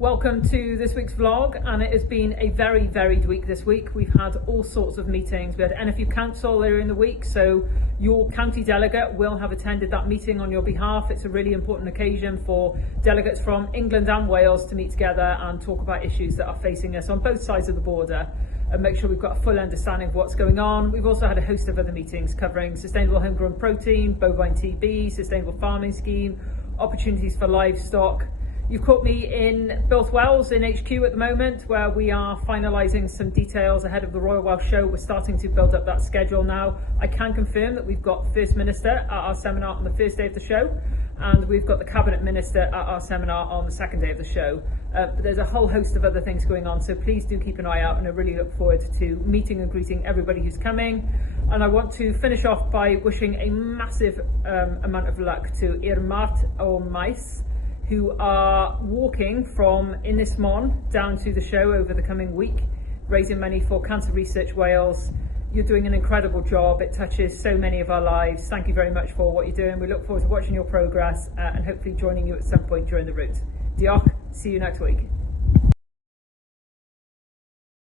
Welcome to this week's vlog, and it has been a very varied week this week. We've had all sorts of meetings. We had NFU Council earlier in the week, so your county delegate will have attended that meeting on your behalf. It's a really important occasion for delegates from England and Wales to meet together and talk about issues that are facing us on both sides of the border and make sure we've got a full understanding of what's going on. We've also had a host of other meetings covering sustainable homegrown protein, bovine TB, sustainable farming scheme, opportunities for livestock. You've caught me in Built Wells in HQ at the moment, where we are finalising some details ahead of the Royal Welsh Show. We're starting to build up that schedule now. I can confirm that we've got First Minister at our seminar on the first day of the show, and we've got the Cabinet Minister at our seminar on the second day of the show. But there's a whole host of other things going on, so please do keep an eye out, and I really look forward to meeting and greeting everybody who's coming. And I want to finish off by wishing a massive amount of luck to Irmat o Maes, who are walking from Ynys Môn down to the show over the coming week, raising money for Cancer Research Wales. You're doing an incredible job. It touches so many of our lives. Thank you very much for what you're doing. We look forward to watching your progress and hopefully joining you at some point during the route. Diolch, see you next week.